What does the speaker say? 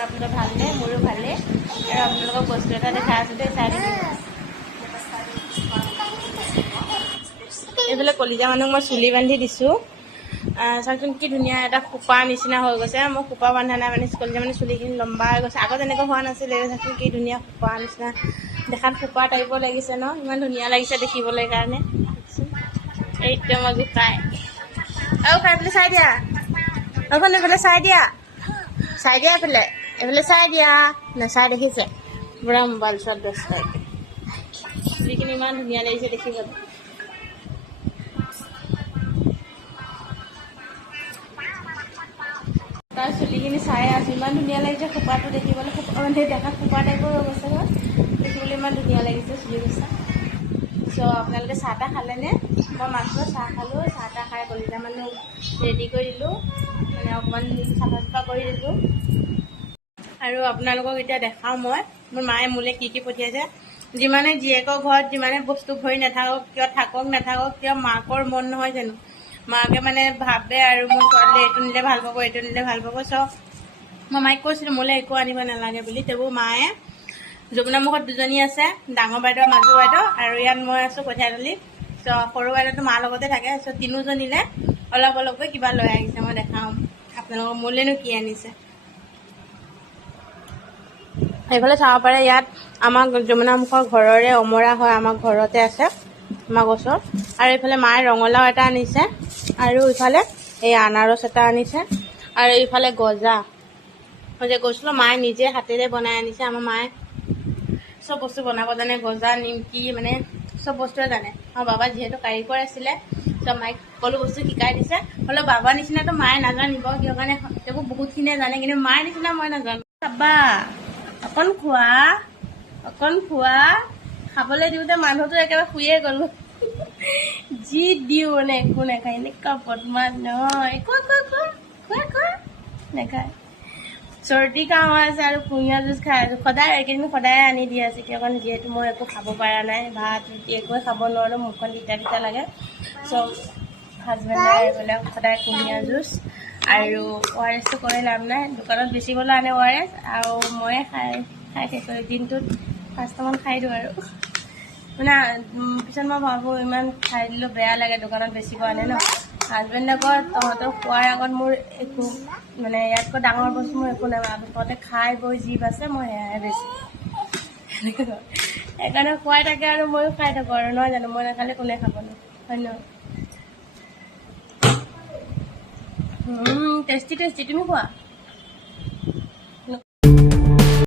খবৰ আপোনালোকৰ ভালনে? মোৰো ভালেই। আৰু আপোনালোকক বস্তু এটা দেখাই আছোঁ দেই, চাই থাকিব। এইফালে কলিজা মানুহক মই চুলি বান্ধি দিছোঁ। চাওকচোন কি ধুনীয়া এটা খোপাৰ নিচিনা হৈ গৈছে। মই খোপা বান্ধা নাই মানে কলিজা মানে চুলিখিনি লম্বা হৈ গৈছে। আগত এনেকুৱা হোৱা নাছিলে। চাওকচোন কি ধুনীয়া খোপাৰ নিচিনা দেখাত খোপা টাইপৰ লাগিছে ন? ইমান ধুনীয়া লাগিছে দেখিবলৈ কাৰণে। এইটো মই জোকাই আৰু খাই পেলাই চাই দিয়া। অকণ এইফালে চাই দিয়া, চাই দিয়া এইফালে, এইফালে চাই দিয়া। নাচাই দেখিছে, পুৰা মোবাইল চোৱাত ব্যস্ত। চুলিখিনি ইমান ধুনীয়া লাগিছে দেখিবলৈ। তাৰ চুলিখিনি চাই আছোঁ, ইমান ধুনীয়া লাগিছে খোপাটো দেখিবলৈ। খোপা মানে দেখাত খোপা টাইপৰ হৈ গৈছে নহয়, দেখিবলৈ ইমান ধুনীয়া লাগিছে চুলি গুচা। চ' আপোনালোকে চাহ তাহ খালেনে? মই মাত্ৰ চাহ খালোঁ। চাহ তাহ খাই কলিজা মানুহ ৰেডি কৰি দিলোঁ, মানে অকণমান চাফা চাফা কৰি দিলোঁ। আৰু আপোনালোকক এতিয়া দেখাওঁ মই মোৰ মায়ে মোলৈ কি কি পঠিয়াইছে। যিমানে জীয়েকৰ ঘৰত যিমানে বস্তু ভৰি নাথাকক কিয়, থাকক নাথাকক কিয়, মাকৰ মন নহয় জানো? মাকে মানে ভাবে আৰু মোৰ ছোৱালীয়ে এইটো নিলে ভাল পাব, এইটো নিলে ভাল পাব। চ' মই মাইক কৈছিলোঁ মোলৈ একো আনিব নালাগে বুলি। তেবোৰ মায়ে যমুনা মুখত দুজনী আছে, ডাঙৰ বাইদেউ মাজু বাইদেউ, আৰু ইয়াত মই আছোঁ কঠীয়াতলিত। চ' সৰু বাইদেউটো মাৰ লগতে থাকে। চ' তিনিওজনীলে অলপ অলপকৈ কিবা লৈ আহিছে। মই দেখাওঁ আপোনালোকক মোলৈনো কি আনিছে। এইফালে চাব পাৰে, ইয়াত আমাৰ যমুনা মুখৰ ঘৰৰে অমৰা হয়, আমাৰ ঘৰতে আছে, আমাৰ গছৰ। আৰু এইফালে মায়ে ৰঙালাও এটা আনিছে, আৰু ইফালে এই আনাৰস এটা আনিছে, আৰু এইফালে গজা। মই যে কৈছিলোঁ মায়ে নিজে হাতেৰে বনাই আনিছে। আমাৰ মায়ে চব বস্তু বনাব জানে, গজা নিমকি মানে চব বস্তুৱে জানে। আমাৰ বাবা যিহেতু কাৰিকৰ আছিলে, চব মাইক সকলো বস্তু শিকাই দিছে। হ'লেও বাবাৰ নিচিনাটো মায়ে নাজানিব, কিয় কাৰণে তেওঁকো বহুতখিনিয়ে জানে, কিন্তু মাৰ নিচিনা মই নাজানো। বাবা অকণ খোৱা, অকণ খোৱা। খাবলৈ দিওঁতে মানুহটো একেবাৰে শুয়ে গ'ল। যি দিওঁ মানে একো নাখায়, এনেকুৱা বদমাছ নহয়। খোৱা খোৱা খোৱা খোৱা খোৱা, নাখায়। চৰ্দি কাহ হৈ আছে আৰু কুঁহিয়াৰ জুচ খাই আছোঁ। সদায় এইকেইদিন সদায় আনি দি আছে, কিয় কাৰণে যিহেতু মই একো খাব পৰা নাই, ভাত ৰুটি একোৱে খাব নোৱাৰোঁ, মুখখন তিতা তিতা লাগে। চ' হাজবেণ্ডে এইবিলাক সদায় কুঁহিয়াৰ জুচ আৰু ORSটো কৰি লাভ নাই। দোকানত বেচিবলৈ আনে ORS, আৰু ময়ে খাই শেষ কৰি দিনটোত 5টামান খাই দিওঁ। আৰু মানে পিছত মই ভাবোঁ ইমান খাই দিলেও বেয়া লাগে, দোকানত বেচিব আনে ন। হাজবেণ্ডে কয় তহঁতৰ খোৱাৰ আগত মোৰ একো মানে ইয়াতকৈ ডাঙৰ বস্তু মোৰ একো নাই, তহঁতে খাই বৈ যি বাছে মই সেয়াহে বেছি। সেনেকৈ কয়। সেইকাৰণে খুৱাই থাকে আৰু ময়ো খাই থাকোঁ আৰু, নহয় জানো? মই নাখালে কোনে খাব ন, হয় নহয়? টেষ্টি টেষ্টি, তুমি খোৱা।